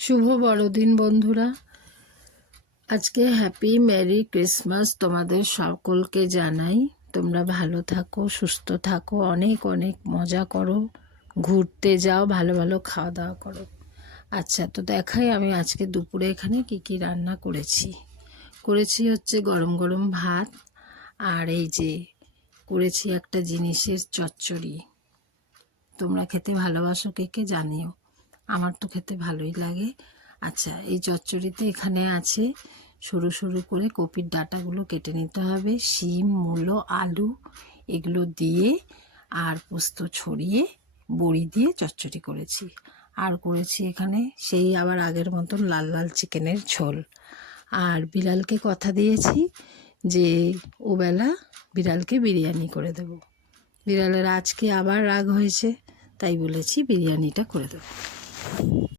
শুভ বড়দিন বন্ধুরা। আজকে হ্যাপি মেরি ক্রিসমাস তোমাদের সকলকে জানাই। তোমরা ভালো থাকো, সুস্থ থাকো, অনেক অনেক মজা করো, ঘুরতে যাও, ভালো ভালো খাওয়া দাওয়া করো। আচ্ছা, তো দেখাই আমি আজকে দুপুরে এখানে কি কি রান্না করেছি হচ্ছে গরম গরম ভাত, আর এই যে করেছি একটা জিনিসের চচ্চড়ি। তোমরা খেতে ভালোবাসো কে কে জানিও, আমার তো খেতে ভালোই লাগে। আচ্ছা, এই চচ্চড়িতে এখানে আছে সরু সরু করে কপির ডাঁটাগুলো কেটে নিতে হবে, শিম, মূলো, আলু এগুলো দিয়ে, আর পোস্ত ছড়িয়ে বড়ি দিয়ে চচ্চড়ি করেছি। আর করেছি এখানে সেই আবার আগের মতন লাল লাল চিকেনের ঝোল। আর বিড়ালকে কথা দিয়েছি যে ওবেলা বিড়ালকে বিরিয়ানি করে দেব। বিড়ালের আজকে আবার রাগ হয়েছে, তাই বলেছি বিরিয়ানিটা করে দেবো।